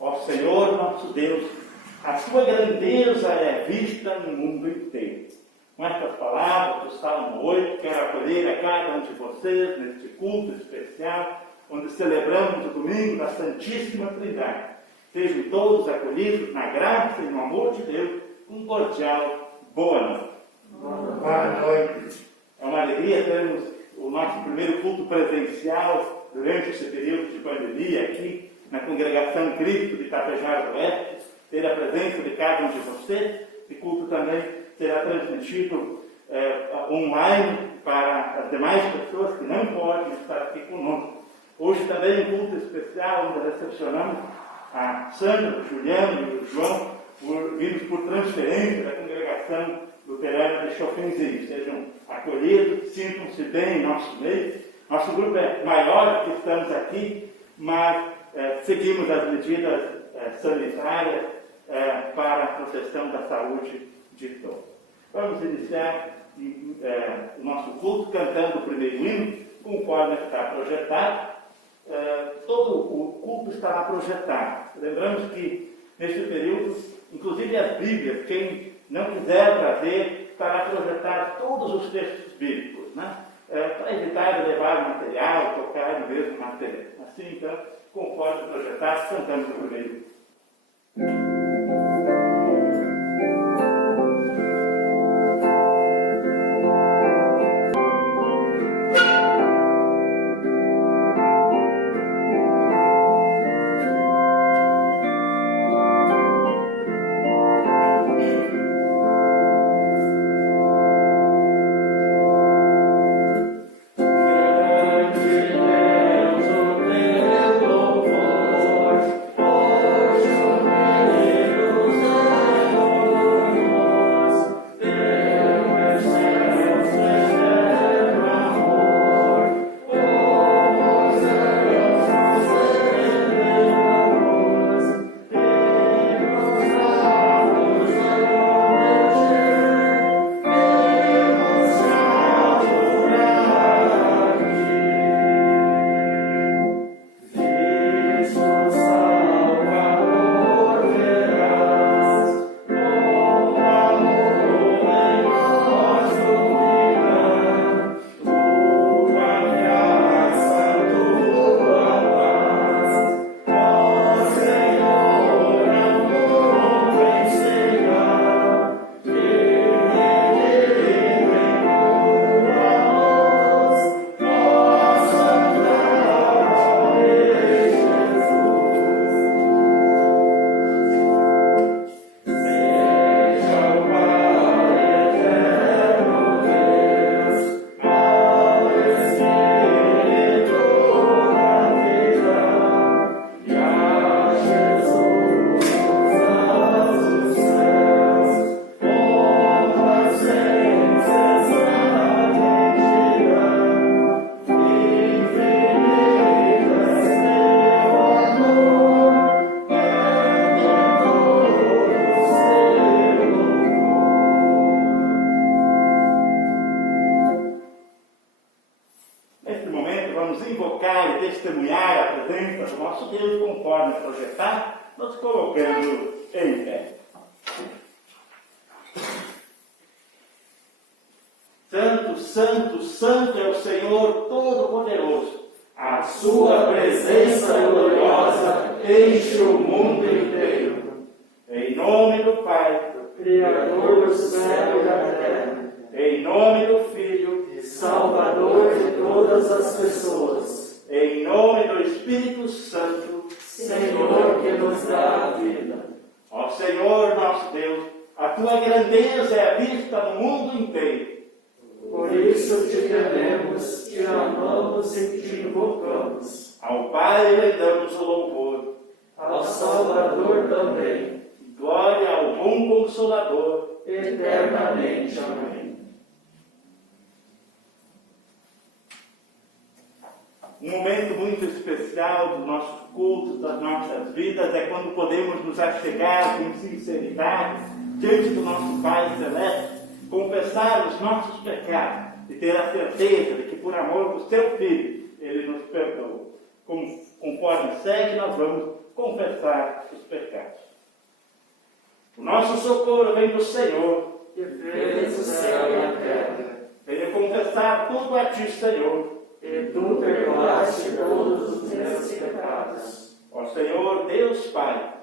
Ó Senhor nosso Deus, a tua grandeza é vista no mundo inteiro. Com estas palavras do Salmo 8, quero acolher a cada um de vocês neste culto especial, onde celebramos o domingo da Santíssima Trindade. Sejam todos acolhidos na graça e no amor de Deus, um cordial boa noite. Boa noite. É uma alegria termos o nosso primeiro culto presencial durante esse período de pandemia aqui na Congregação Cristo de Tapejara do Oeste, ter a presença de cada um de vocês. Esse culto também será transmitido online para as demais pessoas que não podem estar aqui conosco. Hoje também um culto especial onde recepcionamos a Sandra, o Juliano e o João, vindos por transferência da Congregação Luterana de Chofenzinho. Sejam acolhidos, sintam-se bem em nosso meio. Nosso grupo é maior que estamos aqui, mas seguimos as medidas sanitárias para a proteção da saúde de todos. Vamos iniciar o nosso culto cantando o primeiro hino, conforme está projetado. Todo o culto estará projetado. Lembramos que, neste período, inclusive as Bíblias, quem não quiser trazer, estará projetado todos os textos bíblicos, né? Para evitar levar material, tocar no mesmo material. Assim, então, conforme projetado, cantamos o primeiro hino. Um momento muito especial dos nossos cultos, das nossas vidas, é quando podemos nos achegar com sinceridade diante do nosso Pai Celeste, confessar os nossos pecados e ter a certeza de que, por amor do seu Filho, Ele nos perdoou. Conforme segue, nós vamos confessar os pecados. O nosso socorro vem do Senhor, que fez o céu e a terra. venho confessar tudo a ti, Senhor. E tu perdoaste todos os meus pecados. Ó Senhor, Deus Pai,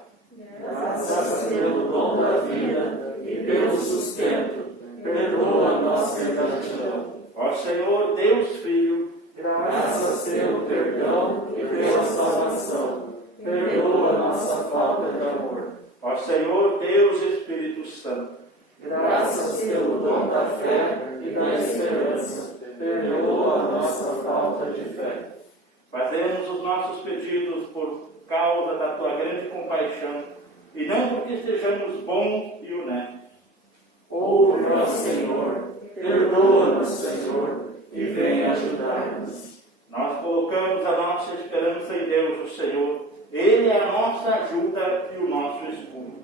Graças pelo dom da vida e pelo sustento, perdoa nossa ingratidão. ó Senhor, Deus Filho, Graças pelo perdão e pela salvação, perdoa nossa falta de amor. ó Senhor, Deus Espírito Santo, Graças pelo dom da fé e da esperança, perdoa a nossa falta de fé. fazemos os nossos pedidos por causa da tua grande compaixão e não porque sejamos bons e honestos. Ouve, ó Senhor, perdoa-nos, Senhor, e vem ajudar-nos. Nós colocamos a nossa esperança em Deus, o Senhor. Ele é a nossa ajuda e o nosso escudo.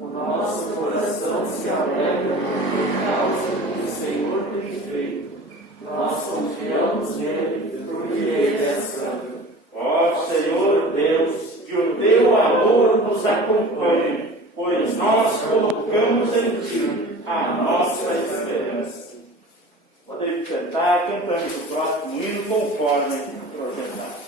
O nosso coração se alegra por causa do que o Senhor tem feito. Nós confiamos nele, porque ele é santo. Ó Senhor Deus, que o teu amor nos acompanhe, pois nós colocamos em ti a nossa esperança. Podemos sentar, cantamos o próximo hino conforme projetado.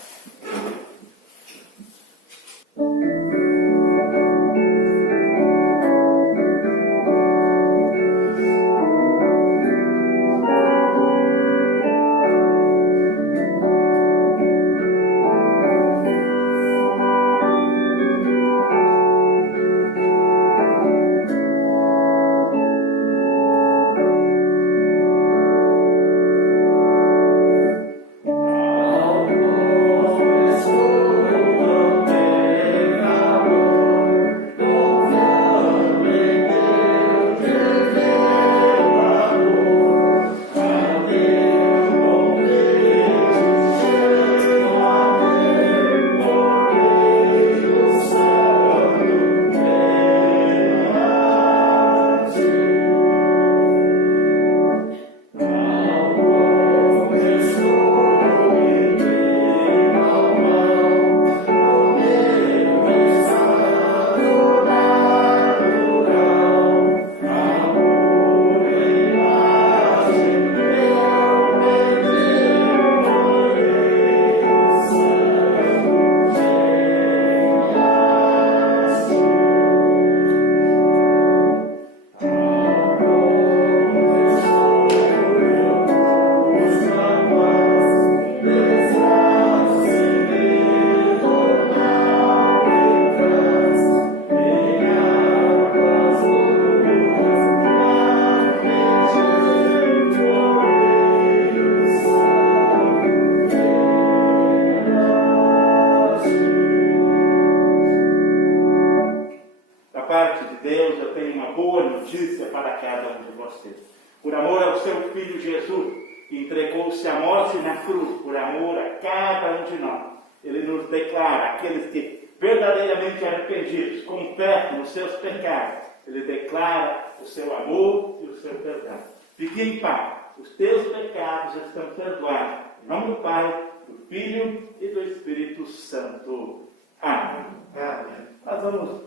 Por amor ao seu Filho Jesus, que entregou-se à morte na cruz, por amor a cada um de nós, ele nos declara, aqueles que verdadeiramente arrependidos, confessam os seus pecados, ele declara o seu amor e o seu perdão. Fique em paz, os teus pecados estão perdoados. Em nome do Pai, do Filho e do Espírito Santo. Amém. Amém. Nós vamos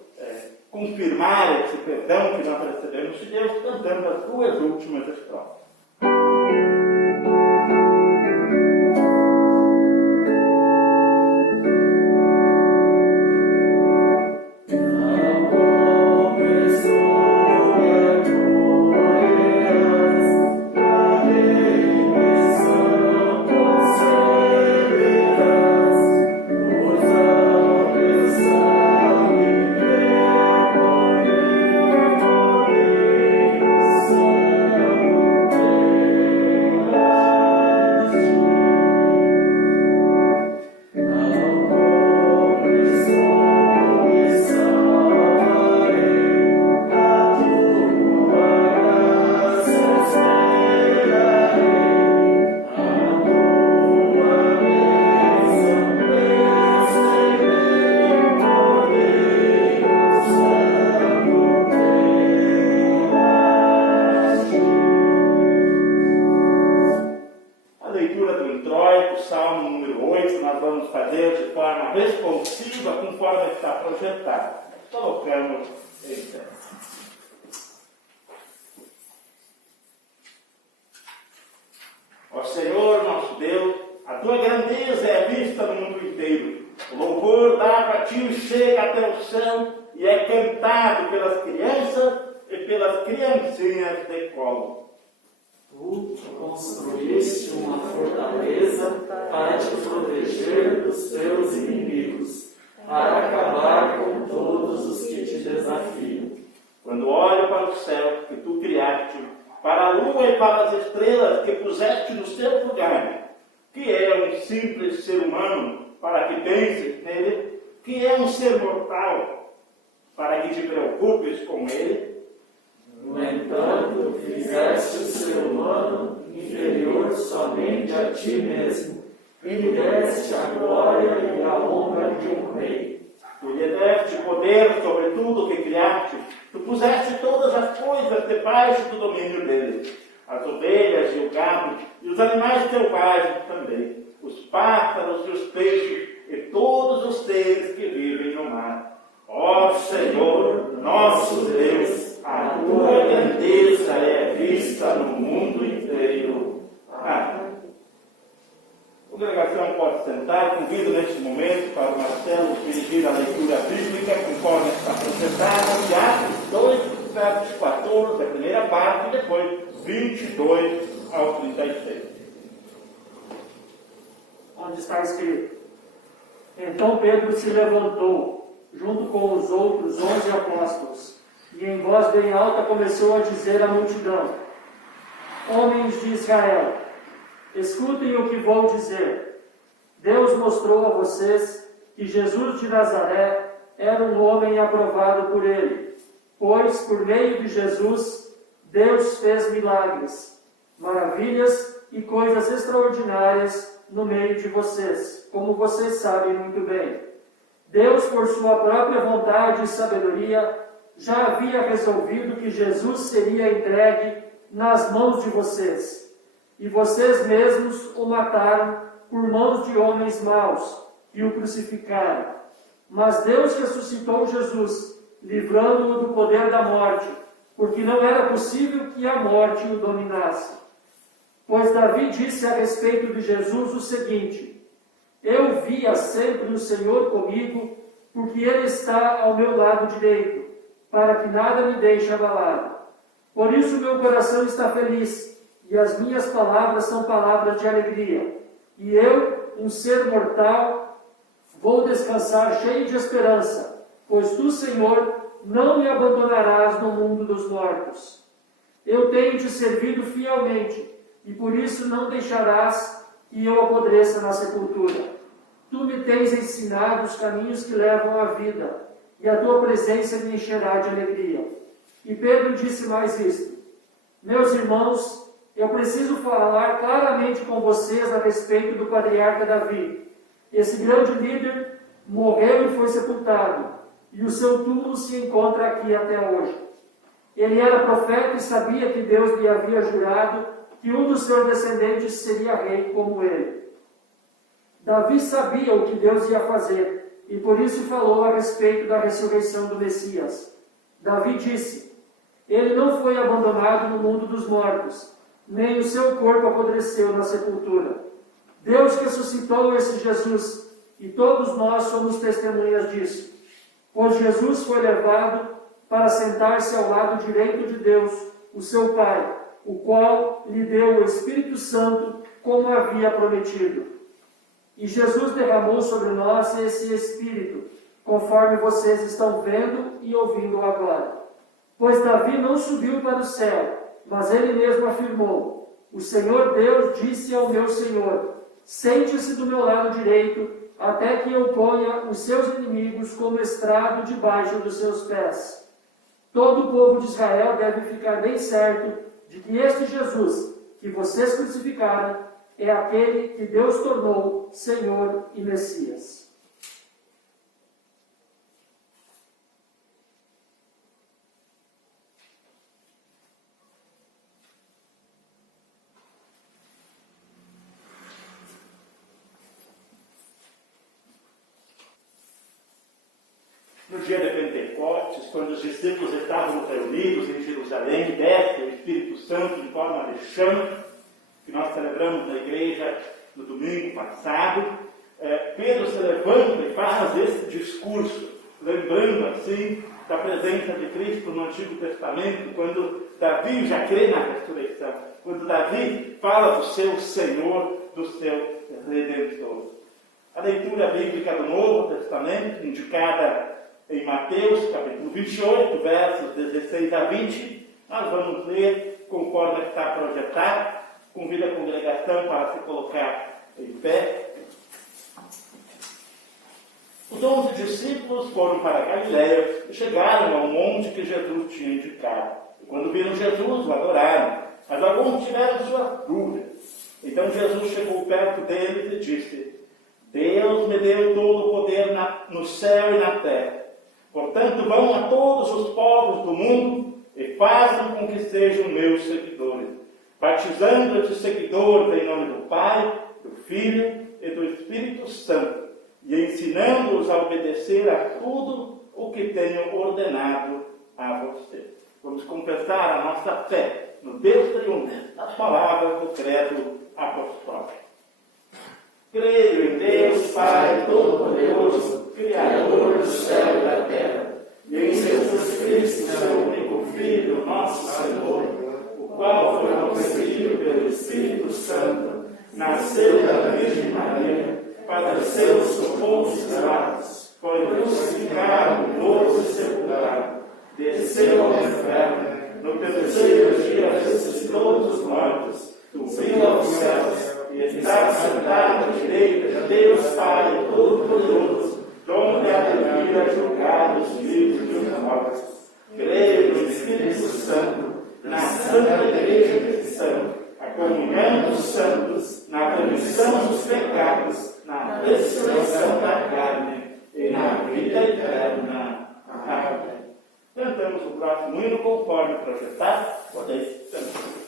confirmar esse perdão que nós recebemos de Deus, cantando as duas últimas estrofes. Amém. heróico, Salmo número 8, nós vamos fazer de forma responsiva, conforme está projetado. Colocamos em pé. Ó Senhor, nosso Deus, a tua grandeza é vista no mundo inteiro. O louvor dado a ti chega até o céu e é cantado pelas crianças e pelas criancinhas de colo. Tu construíste uma fortaleza para te proteger dos teus inimigos, para acabar com todos os que te desafiam. Quando olho para o céu que tu criaste, para a lua e para as estrelas que puseste no seu lugar, que é um simples ser humano para que penses nele, que é um ser mortal para que te preocupes com ele. No entanto, fizeste o ser humano inferior somente a ti mesmo, e lhe deste a glória e a honra de um rei. Tu lhe deste poder sobre tudo o que criaste. Tu puseste todas as coisas debaixo do domínio dele. As ovelhas e o gado, e os animais selvagens também, os pássaros e os peixes, e todos os seres que vivem no mar. Ó Senhor, nosso Deus, a tua grandeza é vista no mundo inteiro. Amém. A congregação pode sentar. Convido neste momento para o Marcelo dirigir a leitura bíblica conforme está projetada de Atos 2, versos 14, a primeira parte, e depois 22 ao 36. Onde está escrito: Então Pedro se levantou, junto com os outros 11 apóstolos, e em voz bem alta começou a dizer à multidão: Homens de Israel, escutem o que vou dizer. Deus mostrou a vocês que Jesus de Nazaré era um homem aprovado por ele, pois por meio de Jesus Deus fez milagres, maravilhas e coisas extraordinárias no meio de vocês, como vocês sabem muito bem. Deus, por sua própria vontade e sabedoria, já havia resolvido que Jesus seria entregue nas mãos de vocês. E vocês mesmos o mataram por mãos de homens maus, e o crucificaram. Mas Deus ressuscitou Jesus, livrando-o do poder da morte, porque não era possível que a morte o dominasse. Pois Davi disse a respeito de Jesus o seguinte: Eu via sempre o Senhor comigo, porque Ele está ao meu lado direito, para que nada me deixe abalado. Por isso meu coração está feliz, e as minhas palavras são palavras de alegria. E eu, um ser mortal, vou descansar cheio de esperança, pois tu, Senhor, não me abandonarás no mundo dos mortos. Eu tenho te servido fielmente, e por isso não deixarás que eu apodreça na sepultura. Tu me tens ensinado os caminhos que levam à vida, e a tua presença me encherá de alegria. E Pedro disse mais isto: Meus irmãos, eu preciso falar claramente com vocês a respeito do patriarca Davi. Esse grande líder morreu e foi sepultado, e o seu túmulo se encontra aqui até hoje. Ele era profeta e sabia que Deus lhe havia jurado que um dos seus descendentes seria rei como ele. Davi sabia o que Deus ia fazer, e por isso falou a respeito da ressurreição do Messias. Davi disse: Ele não foi abandonado no mundo dos mortos, nem o seu corpo apodreceu na sepultura. Deus ressuscitou esse Jesus, e todos nós somos testemunhas disso. Pois Jesus foi levado para sentar-se ao lado direito de Deus, o seu Pai, o qual lhe deu o Espírito Santo, como havia prometido. E Jesus derramou sobre nós esse Espírito, conforme vocês estão vendo e ouvindo agora. Pois Davi não subiu para o céu, mas ele mesmo afirmou: O Senhor Deus disse ao meu Senhor: Sente-se do meu lado direito, até que eu ponha os seus inimigos como estrado debaixo dos seus pés. Todo o povo de Israel deve ficar bem certo de que este Jesus, que vocês crucificaram, é aquele que Deus tornou Senhor e Messias. No dia de Pentecostes, quando os discípulos estavam reunidos em Jerusalém, desce o Espírito Santo em forma de chama, que nós celebramos na igreja no domingo passado. Pedro se levanta e faz esse discurso, lembrando assim da presença de Cristo no Antigo Testamento, quando Davi já crê na ressurreição, quando Davi fala do seu Senhor, do seu Redentor. A leitura bíblica do Novo Testamento, indicada em Mateus, capítulo 28, versos 16 a 20, nós vamos ler conforme está projetado. Convido a congregação para se colocar em pé. Os 11 discípulos foram para Galiléia e chegaram ao monte que Jesus tinha indicado. E quando viram Jesus, o adoraram, mas alguns tiveram suas dúvidas. Então Jesus chegou perto deles e disse: Deus me deu todo o poder no céu e na terra. Portanto, vão a todos os povos do mundo e façam com que sejam meus seguidores, batizando esses seguidores em nome do Pai, do Filho e do Espírito Santo, e ensinando-os a obedecer a tudo o que tenho ordenado a vocês. Vamos confessar a nossa fé no Deus triunfante, as palavras do credo apostólico. Creio em Deus, Pai Todo-Poderoso, Criador do céu e da terra, e em Jesus Cristo, seu único Filho, nosso Senhor, o qual foi concebido pelo Espírito Santo, nasceu da Virgem Maria, padeceu sob Pôncio Pilatos, foi crucificado, morto e sepultado, desceu ao inferno, no terceiro dia ressuscitou dos mortos, subiu aos céus, e está sentado à direita de Deus Pai Todo-Poderoso, donde há de vir a julgar os vivos e os mortos. Creio no Espírito Santo, na Santa Igreja Cristã, a comunhão dos santos, na remissão dos pecados, na ressurreição da carne e na vida eterna. Amém. Cantamos o próximo hino conforme projetado. Podeis cantar.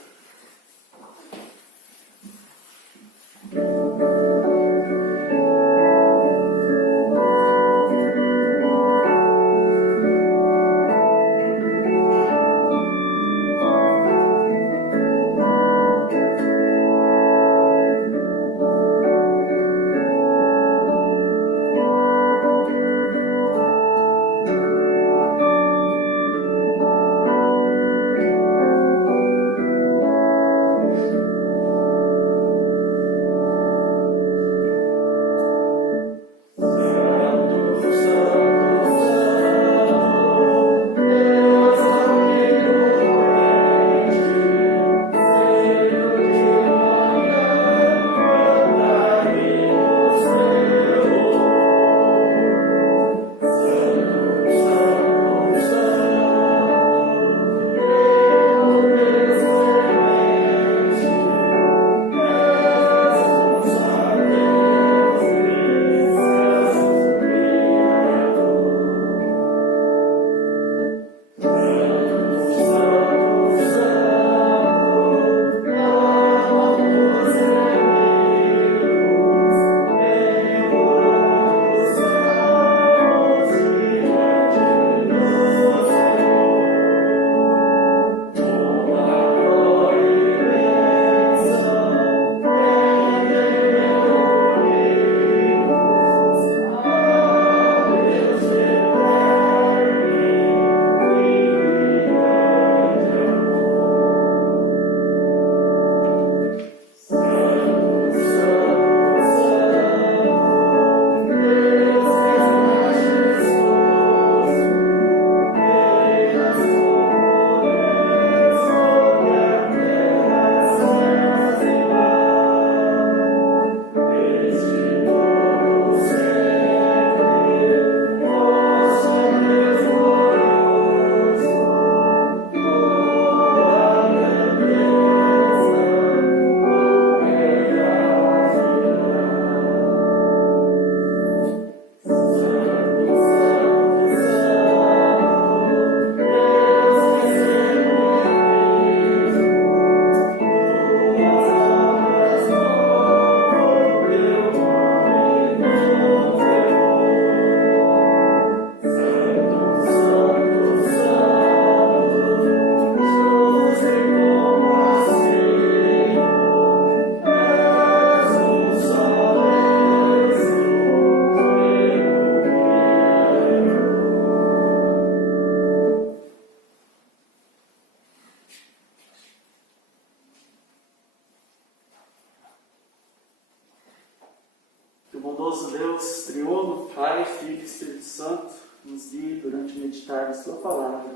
bondoso Deus, triuno, Pai, Filho e Espírito Santo, nos guie durante meditar na sua palavra.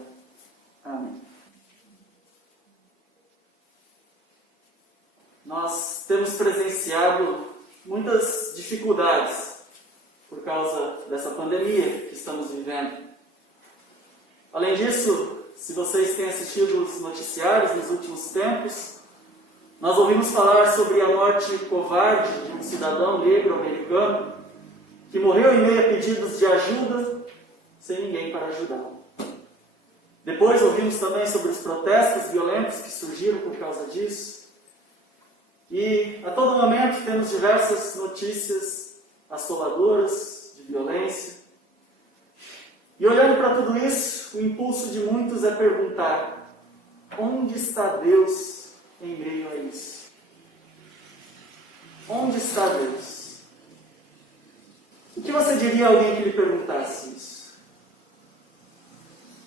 Amém. Nós temos presenciado muitas dificuldades por causa dessa pandemia que estamos vivendo. Além disso, se vocês têm assistido os noticiários nos últimos tempos, nós ouvimos falar sobre a morte covarde de um cidadão negro americano que morreu em meio a pedidos de ajuda sem ninguém para ajudá-lo. Depois ouvimos também sobre os protestos violentos que surgiram por causa disso. E a todo momento temos diversas notícias assoladoras de violência. E olhando para tudo isso, o impulso de muitos é perguntar: onde está Deus em meio a isso? Onde está Deus? O que você diria a alguém que lhe perguntasse isso?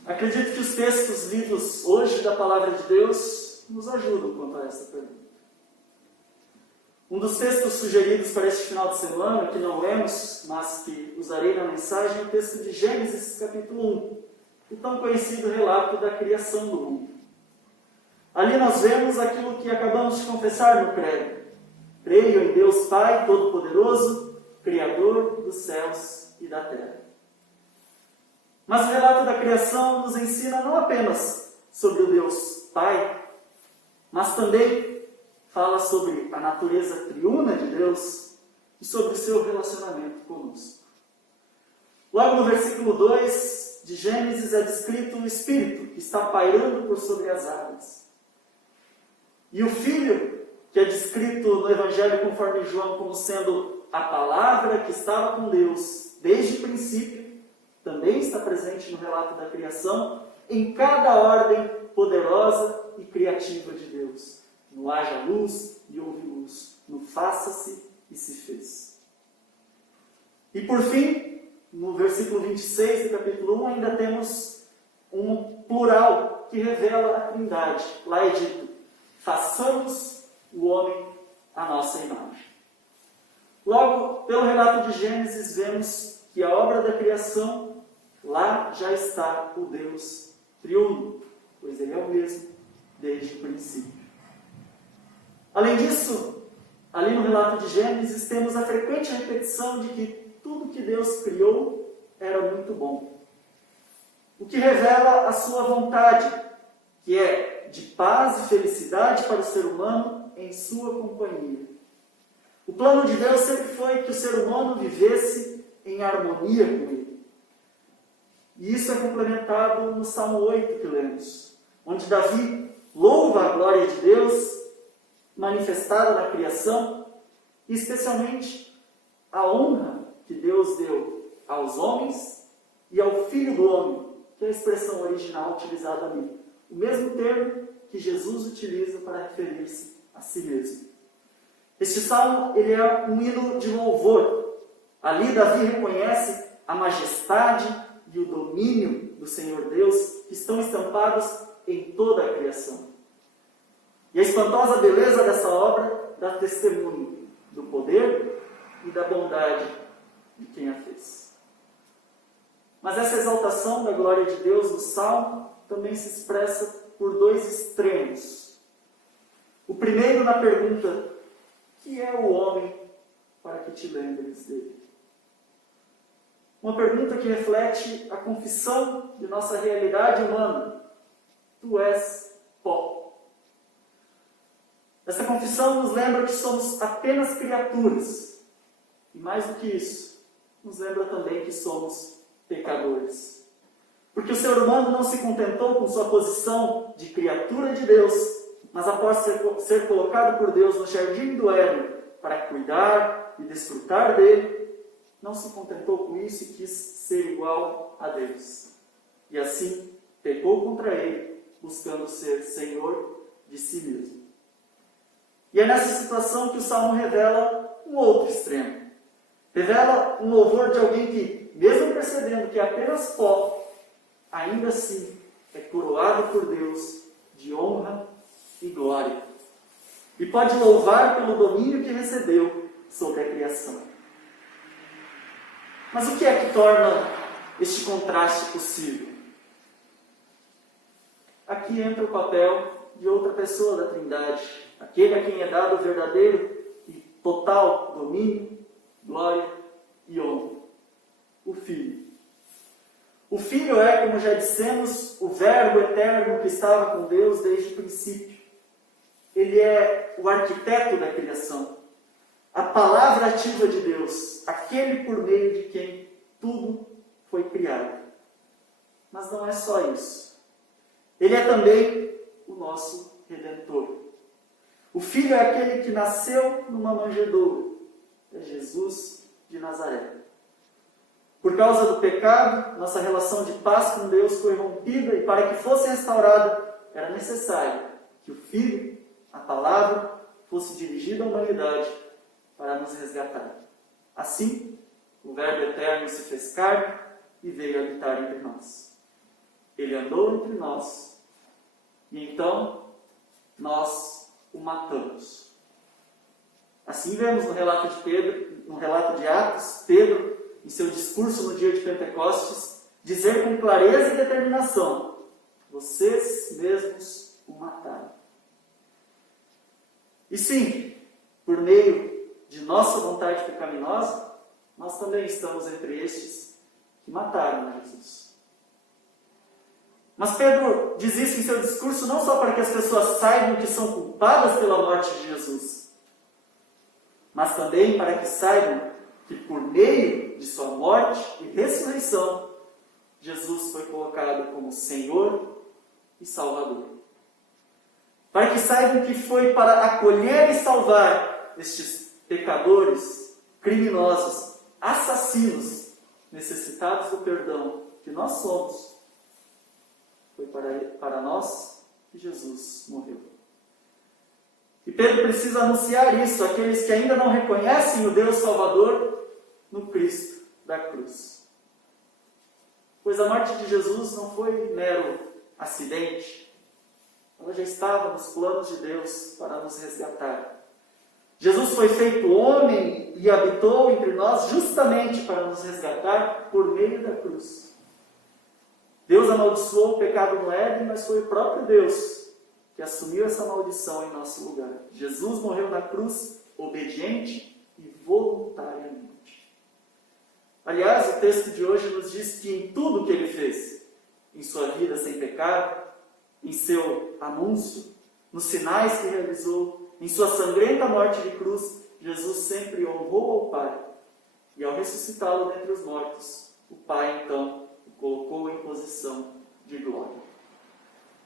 Acredito que os textos lidos hoje da Palavra de Deus nos ajudam quanto a essa pergunta. Um dos textos sugeridos para este final de semana, que não lemos, mas que usarei na mensagem, é o texto de Gênesis capítulo 1, o tão conhecido relato da criação do mundo. Ali nós vemos aquilo que acabamos de confessar no credo. Creio em Deus Pai Todo-Poderoso, Criador dos céus e da terra. Mas o relato da criação nos ensina não apenas sobre o Deus Pai, mas também fala sobre a natureza triuna de Deus e sobre o seu relacionamento conosco. Logo no versículo 2 de Gênesis é descrito o Espírito que está pairando por sobre as águas. E o Filho, que é descrito no Evangelho conforme João como sendo a palavra que estava com Deus desde o princípio, também está presente no relato da criação, em cada ordem poderosa e criativa de Deus. No haja luz e houve luz, no faça-se e se fez. E por fim, no versículo 26 do capítulo 1, ainda temos um plural que revela a Trindade. Lá é dito: façamos o homem à nossa imagem. Logo, pelo relato de Gênesis, vemos que a obra da criação, lá já está o Deus triuno, pois Ele é o mesmo desde o princípio. Além disso, ali no relato de Gênesis, temos a frequente repetição de que tudo que Deus criou era muito bom. O que revela a sua vontade, que é de paz e felicidade para o ser humano em sua companhia. O plano de Deus sempre foi que o ser humano vivesse em harmonia com Ele. E isso é complementado no Salmo 8 que lemos, onde Davi louva a glória de Deus manifestada na criação, e especialmente a honra que Deus deu aos homens e ao Filho do Homem, que é a expressão original utilizada ali. O mesmo termo que Jesus utiliza para referir-se a si mesmo. Este salmo ele é um hino de louvor. Ali Davi reconhece a majestade e o domínio do Senhor Deus que estão estampados em toda a criação. E a espantosa beleza dessa obra dá testemunho do poder e da bondade de quem a fez. Mas essa exaltação da glória de Deus no Salmo também se expressa por dois extremos. O primeiro na pergunta: que é o homem para que te lembres dele? Uma pergunta que reflete a confissão de nossa realidade humana. Tu és pó. Essa confissão nos lembra que somos apenas criaturas. E mais do que isso, nos lembra também que somos pecadores. Porque o ser humano não se contentou com sua posição de criatura de Deus, mas após ser colocado por Deus no jardim do Éden para cuidar e desfrutar dele, não se contentou com isso e quis ser igual a Deus. E assim pecou contra ele, buscando ser senhor de si mesmo. E é nessa situação que o Salmo revela um outro extremo. Revela um louvor de alguém que, mesmo percebendo que é apenas pó, ainda assim é coroado por Deus de honra e glória. E pode louvar pelo domínio que recebeu sobre a criação. Mas o que é que torna este contraste possível? Aqui entra o papel de outra pessoa da Trindade, aquele a quem é dado o verdadeiro e total domínio, glória e honra. O Filho. O Filho é, como já dissemos, o Verbo eterno que estava com Deus desde o princípio. Ele é o arquiteto da criação, a palavra ativa de Deus, aquele por meio de quem tudo foi criado. Mas não é só isso. Ele é também o nosso Redentor. O Filho é aquele que nasceu numa manjedoura. É Jesus de Nazaré. Por causa do pecado, nossa relação de paz com Deus foi rompida e para que fosse restaurada, era necessário que o Filho, a palavra, fosse dirigido à humanidade para nos resgatar. Assim, o Verbo eterno se fez carne e veio habitar entre nós. Ele andou entre nós e então nós o matamos. Assim vemos no relato de Pedro, no relato de Atos, Pedro, em seu discurso no dia de Pentecostes, dizer com clareza e determinação: vocês mesmos o mataram. E sim, por meio de nossa vontade pecaminosa, nós também estamos entre estes que mataram a Jesus. Mas Pedro diz isso em seu discurso não só para que as pessoas saibam que são culpadas pela morte de Jesus, mas também para que saibam que por meio de sua morte e ressurreição, Jesus foi colocado como Senhor e Salvador. Para que saibam que foi para acolher e salvar estes pecadores, criminosos, assassinos, necessitados do perdão que nós somos. Foi para nós que Jesus morreu. E Pedro precisa anunciar isso àqueles que ainda não reconhecem o Deus Salvador no Cristo da cruz. Pois a morte de Jesus não foi mero acidente. Ela já estava nos planos de Deus para nos resgatar. Jesus foi feito homem e habitou entre nós justamente para nos resgatar por meio da cruz. Deus amaldiçoou o pecado no Éden, mas foi o próprio Deus que assumiu essa maldição em nosso lugar. Jesus morreu na cruz, obediente e voluntariamente. Aliás, o texto de hoje nos diz que em tudo que ele fez, em sua vida sem pecado, em seu anúncio, nos sinais que realizou, em sua sangrenta morte de cruz, Jesus sempre honrou ao Pai. E ao ressuscitá-lo dentre os mortos, o Pai então o colocou em posição de glória.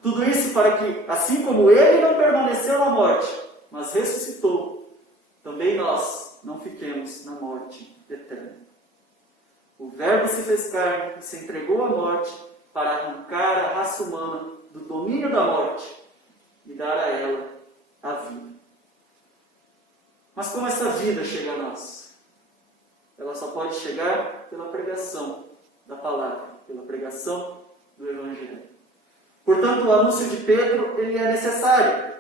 Tudo isso para que, assim como ele não permaneceu na morte, mas ressuscitou, também nós não fiquemos na morte eterna. O Verbo se fez carne e se entregou à morte para arrancar a raça humana do domínio da morte e dar a ela a vida. Mas como essa vida chega a nós? Ela só pode chegar pela pregação da palavra, pela pregação do Evangelho. Portanto, o anúncio de Pedro, ele é necessário.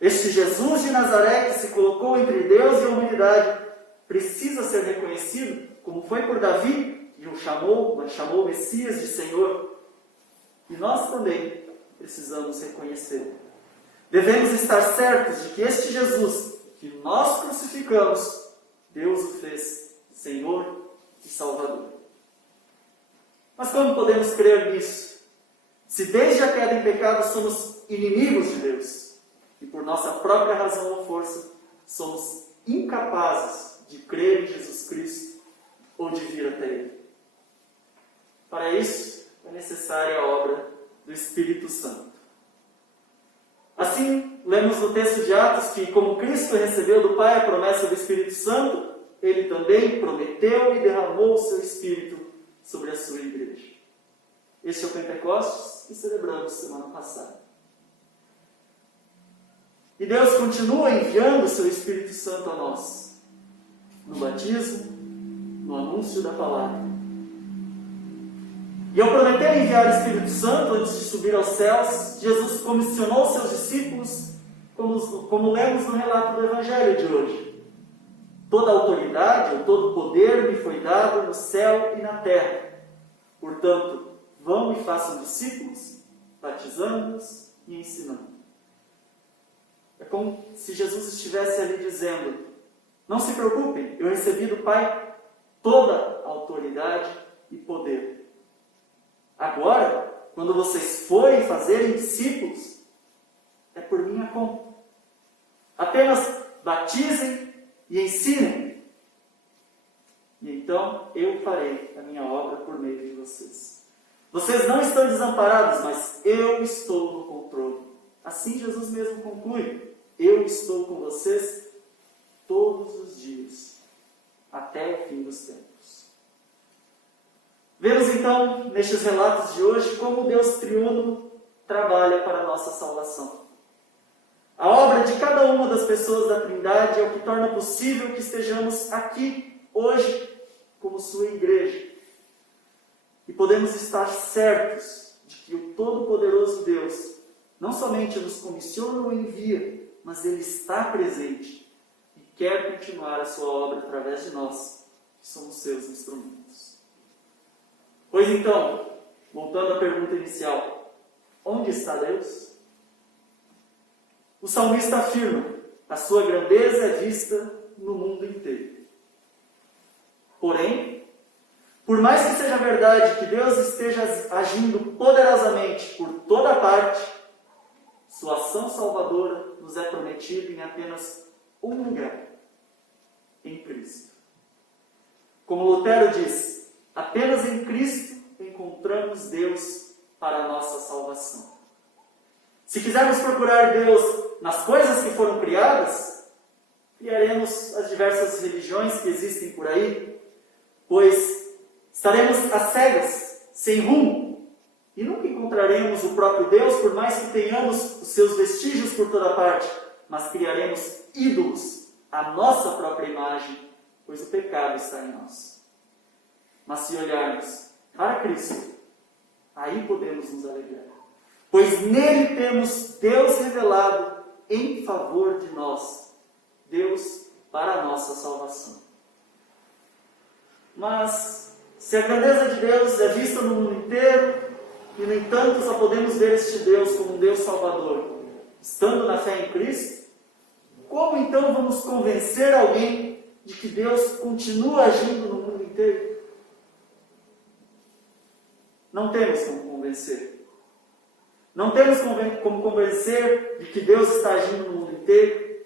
Este Jesus de Nazaré que se colocou entre Deus e a humanidade precisa ser reconhecido, como foi por Davi, que o chamou Messias de Senhor. E nós também precisamos reconhecer. Devemos estar certos de que este Jesus que nós crucificamos, Deus o fez Senhor e Salvador. Mas como podemos crer nisso? Se desde a queda em pecado somos inimigos de Deus, e por nossa própria razão ou força somos incapazes de crer em Jesus Cristo ou de vir até Ele. Para isso é necessária a obra do Espírito Santo. Assim, lemos no texto de Atos que, como Cristo recebeu do Pai a promessa do Espírito Santo, Ele também prometeu e derramou o seu Espírito sobre a sua igreja. Este é o Pentecostes que celebramos semana passada. E Deus continua enviando o seu Espírito Santo a nós, no batismo, no anúncio da palavra. E ao prometer enviar o Espírito Santo antes de subir aos céus, Jesus comissionou seus discípulos, como lemos no relato do Evangelho de hoje, toda autoridade ou todo poder me foi dado no céu e na terra. Portanto, vão e façam discípulos, batizando-os e ensinando. É como se Jesus estivesse ali dizendo: não se preocupem, eu recebi do Pai toda a autoridade e poder. Agora, quando vocês forem fazerem discípulos, é por minha conta. Apenas batizem e ensinem. E então eu farei a minha obra por meio de vocês. Vocês não estão desamparados, mas eu estou no controle. Assim Jesus mesmo conclui: eu estou com vocês todos os dias, até o fim dos tempos. Vemos então, nestes relatos de hoje, como Deus triuno trabalha para a nossa salvação. A obra de cada uma das pessoas da Trindade é o que torna possível que estejamos aqui, hoje, como sua igreja. E podemos estar certos de que o Todo-Poderoso Deus não somente nos comissiona ou envia, mas Ele está presente e quer continuar a sua obra através de nós, que somos seus instrumentos. Pois então, voltando à pergunta inicial, onde está Deus? O salmista afirma: a sua grandeza é vista no mundo inteiro. Porém, por mais que seja verdade que Deus esteja agindo poderosamente por toda parte, sua ação salvadora nos é prometida em apenas um lugar: em Cristo. Como Lutero diz, apenas em Cristo encontramos Deus para a nossa salvação. Se quisermos procurar Deus nas coisas que foram criadas, criaremos as diversas religiões que existem por aí, pois estaremos às cegas, sem rumo, e nunca encontraremos o próprio Deus, por mais que tenhamos os seus vestígios por toda parte, mas criaremos ídolos à nossa própria imagem, pois o pecado está em nós. Mas se olharmos para Cristo, aí podemos nos alegrar, pois nele temos Deus revelado em favor de nós, Deus para a nossa salvação. Mas, se a grandeza de Deus é vista no mundo inteiro, e no entanto só podemos ver este Deus como um Deus salvador, estando na fé em Cristo, como então vamos convencer alguém de que Deus continua agindo no mundo inteiro? Não temos como convencer. Não temos como convencer de que Deus está agindo no mundo inteiro.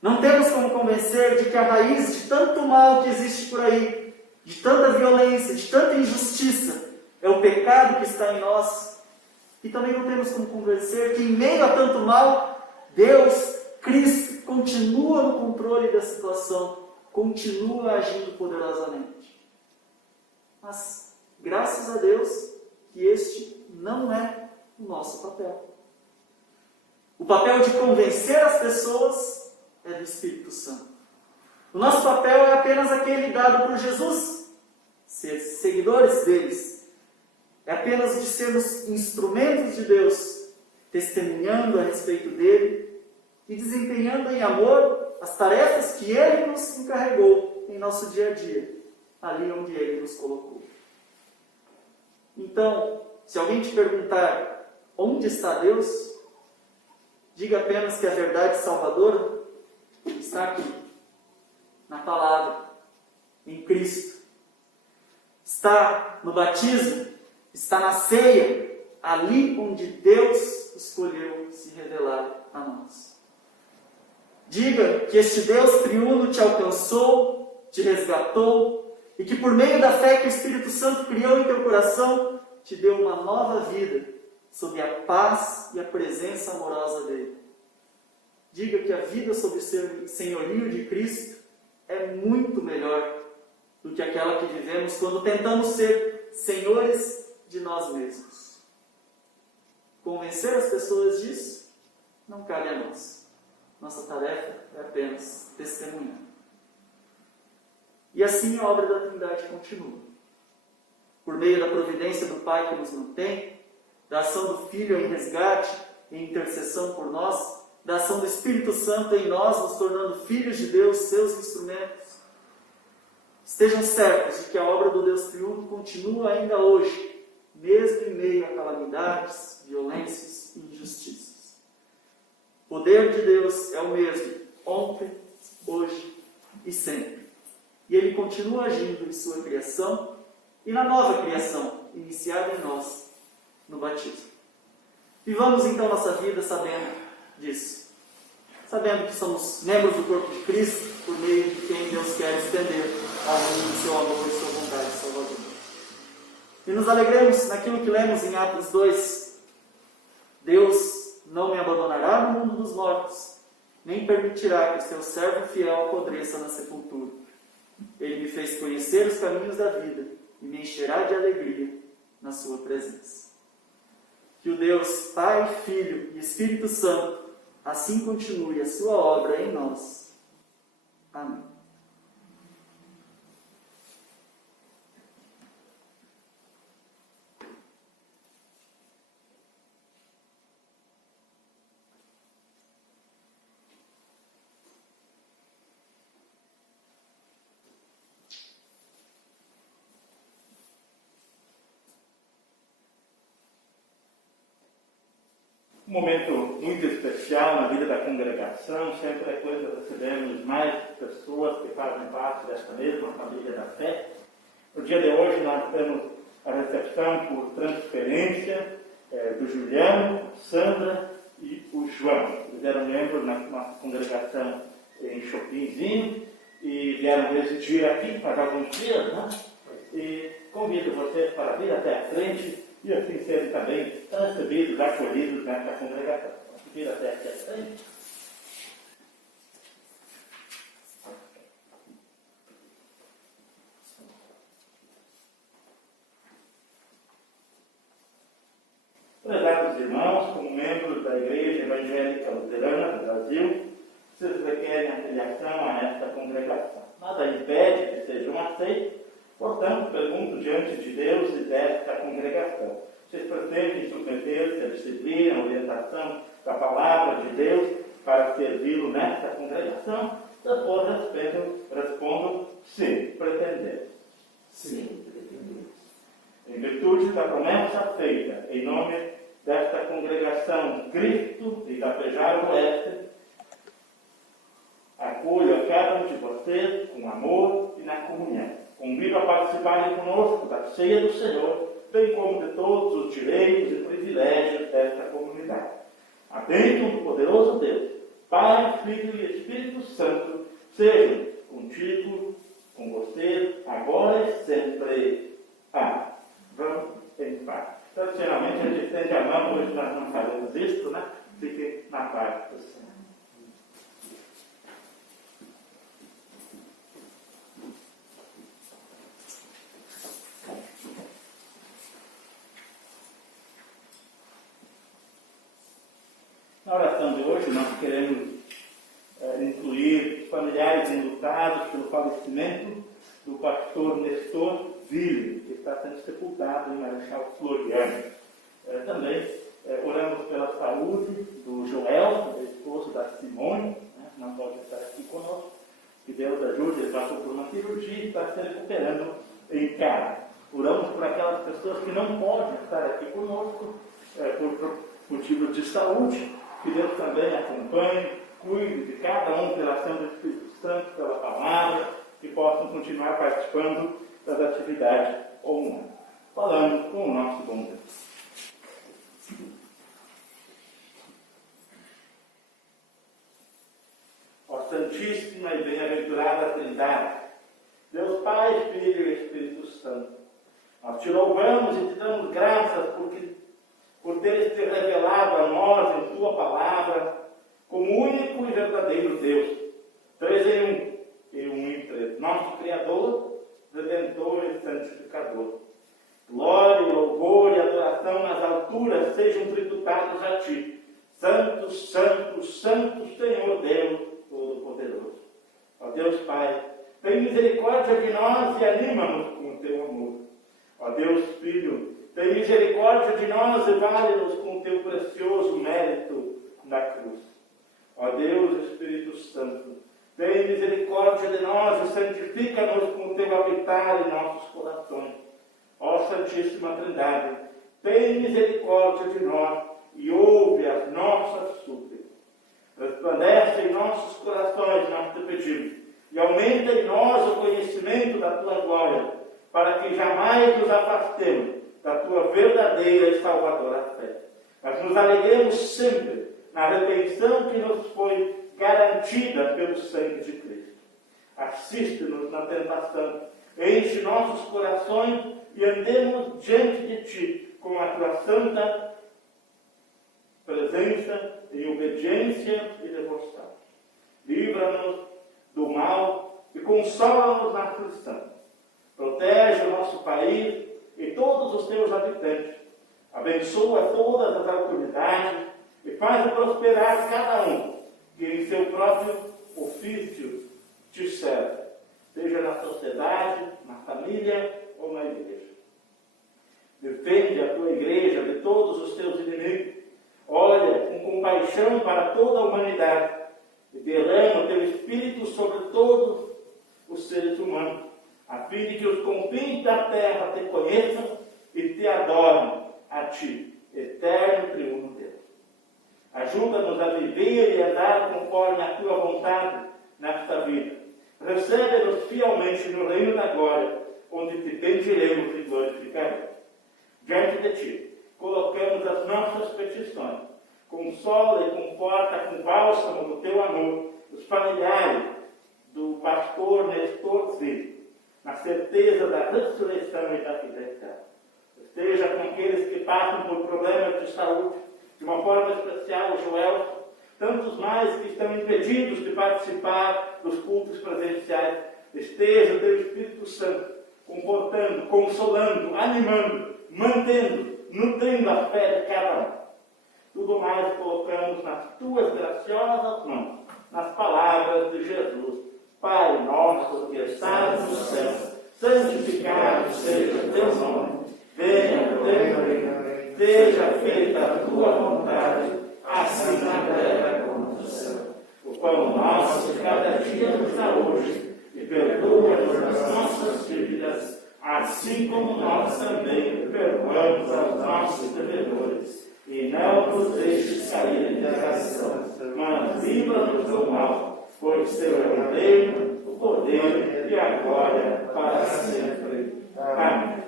Não temos como convencer de que a raiz de tanto mal que existe por aí, de tanta violência, de tanta injustiça, é o pecado que está em nós. E também não temos como convencer que em meio a tanto mal, Deus, Cristo, continua no controle da situação, continua agindo poderosamente. Mas, graças a Deus, que este não é o nosso papel. O papel de convencer as pessoas é do Espírito Santo. O nosso papel é apenas aquele dado por Jesus, ser seguidores deles. É apenas de sermos instrumentos de Deus, testemunhando a respeito dele e desempenhando em amor as tarefas que Ele nos encarregou em nosso dia a dia, ali onde Ele nos colocou. Então, se alguém te perguntar onde está Deus, diga apenas que a verdade salvadora está aqui, na palavra, em Cristo. Está no batismo, está na ceia, ali onde Deus escolheu se revelar a nós. Diga que este Deus triuno te alcançou, te resgatou, e que por meio da fé que o Espírito Santo criou em teu coração, te deu uma nova vida, sob a paz e a presença amorosa dele. Diga que a vida sob o senhorio de Cristo é muito melhor do que aquela que vivemos quando tentamos ser senhores de nós mesmos. Convencer as pessoas disso não cabe a nós. Nossa tarefa é apenas testemunhar. E assim a obra da Trindade continua. Por meio da providência do Pai que nos mantém, da ação do Filho em resgate e intercessão por nós, da ação do Espírito Santo em nós, nos tornando filhos de Deus, seus instrumentos, Estejam certos de que a obra do Deus triunfo continua ainda hoje, mesmo em meio a calamidades, violências e injustiças. O poder de Deus é o mesmo, ontem, hoje e sempre. E Ele continua agindo em sua criação e na nova criação, iniciada em nós, no batismo. Vivamos então nossa vida sabendo disso. Sabendo que somos membros do corpo de Cristo, por meio de quem Deus quer estender ao mundo seu amor e sua vontade salvadora. E nos alegremos naquilo que lemos em Atos 2. Deus não me abandonará no mundo dos mortos, nem permitirá que seu servo fiel apodreça na sepultura. Ele me fez conhecer os caminhos da vida e me encherá de alegria na sua presença. Que o Deus Pai, Filho e Espírito Santo assim continue a sua obra em nós. Amém. Um momento muito especial na vida da congregação, sempre é coisa recebemos mais pessoas que fazem parte desta mesma família da fé. No dia de hoje nós temos a recepção por transferência do Juliano, Sandra e o João. Eles eram membros na nossa congregação em Chopinzinho e vieram residir aqui faz alguns dias, né? E convido vocês para vir até a frente e assim serem também recebidos, acolhidos nesta congregação. Vamos vir até aqui à frente. Prezados irmãos, como membros da Igreja Evangélica Luterana do Brasil, vocês requerem a filiação a esta congregação. Nada impede que sejam aceitos. Portanto, pergunto diante de Deus e desta congregação. Vocês pretendem submeter-se à disciplina, à orientação da palavra de Deus para servi-lo nesta congregação? Depois respondo sim, pretendemos. Sim, pretendemos. Em virtude da promessa feita em nome desta congregação Cristo e da Pejar Oeste, acolho a cada um de vocês com amor e na comunhão. Convido a participarem conosco da ceia do Senhor, bem como de todos os direitos e privilégios desta comunidade. A bênção do poderoso Deus, Pai, Filho e Espírito Santo, sejam contigo, com você, agora e sempre. Amém. Vamos em paz. Tradicionalmente a gente estende a mão, hoje nós não fazemos isso, né? Fique na paz do Senhor. Na oração de hoje, nós queremos incluir os familiares enlutados pelo falecimento do pastor Nestor Ville, que está sendo sepultado em Marechal Floriano. Também oramos pela saúde do Joel, esposo da Simone, né, não pode estar aqui conosco. Que Deus ajude, ele passou por uma cirurgia e está se recuperando em casa. Oramos por aquelas pessoas que não podem estar aqui conosco por motivos de saúde. Que Deus também acompanhe, cuide de cada um pela ação do Espírito Santo, pela palavra, que possam continuar participando das atividades online. Falando com o nosso bom Deus. Ó Santíssima e Bem-aventurada Trindade, Deus Pai, Filho e Espírito Santo, nós te louvamos e te damos graças por teres te revelado a nós em tua palavra como único e verdadeiro Deus, três em um, e um em três, nosso Criador, Redentor e Santificador. Glória, louvor e adoração nas alturas sejam tributados a ti, Santo, Santo, Santo Senhor Deus Todo-Poderoso. Ó Deus Pai, tem misericórdia de nós e anima-nos com o teu amor. Ó Deus Filho, tem misericórdia de nós e vale-nos com o teu precioso mérito na cruz. Ó Deus Espírito Santo, Tem misericórdia de nós e santifica-nos com o teu habitar em nossos corações. Ó Santíssima Trindade, tem misericórdia de nós e ouve as nossas súplicas. Resplandece em nossos corações, nós te pedimos, e aumenta em nós o conhecimento da tua glória, para que jamais nos afastemos da tua verdadeira e salvadora fé. Mas nos alegremos sempre na redenção que nos foi garantida pelo sangue de Cristo. Assiste-nos na tentação, enche nossos corações e andemos diante de ti com a tua santa presença em obediência e devoção. Livra-nos do mal e consola-nos na aflição. Protege o nosso país e todos os teus habitantes. Abençoa todas as autoridades e faz prosperar cada um que em seu próprio ofício te serve, seja na sociedade, na família ou na igreja. Defende a tua igreja de todos os teus inimigos. Olha com compaixão para toda a humanidade e derrama o teu Espírito sobre todos os seres humanos, a fim de que os confins da terra te conheçam e te adorem a ti, eterno triunfo Deus. Ajuda-nos a viver e andar conforme a tua vontade nesta vida. Recebe-nos fielmente no reino da glória, onde te bendiremos e glorificaremos. Diante de ti, colocamos as nossas petições. Consola e conforta com bálsamo do teu amor os familiares do pastor Nestor Zilli, na certeza da ressurreição e da vida eterna. Esteja com aqueles que passam por problemas de saúde, de uma forma especial o Joel, tantos mais que estão impedidos de participar dos cultos presenciais. Esteja o teu Espírito Santo, confortando, consolando, animando, mantendo, nutrindo a fé de cada um. Tudo mais colocamos nas tuas graciosas mãos, nas palavras de Jesus. Pai nosso que estás no céu, santificado seja o teu nome. Venha o teu reino, seja feita a tua vontade, assim na terra como no céu. O pão nosso de cada dia nos dá hoje, e perdoa-nos as nossas dívidas, assim como nós também perdoamos aos nossos devedores. E não nos deixes cair em tentação, mas livra-nos do mal, pois teu é o reino, o poder e a glória para sempre. Amém.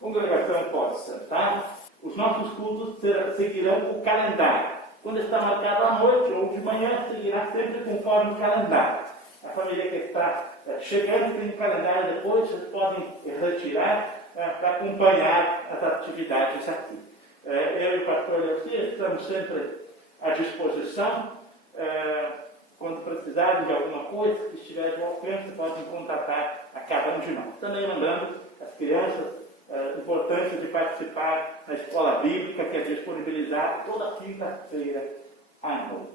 Congregação pode sentar. Os nossos cultos seguirão o calendário. Quando está marcado à noite ou de manhã, seguirá sempre conforme o calendário. A família que está chegando tem o calendário depois, vocês podem retirar para acompanhar as atividades aqui. Eu e o pastor Leocir estamos sempre à disposição. Quando precisarem de alguma coisa, que estiver de alcance, podem contatar a cada um de nós. Também lembrando as crianças importância de participar na escola bíblica, que é disponibilizada toda quinta-feira à noite.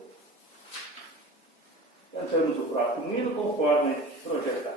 Cantamos o próximo hino conforme projetado.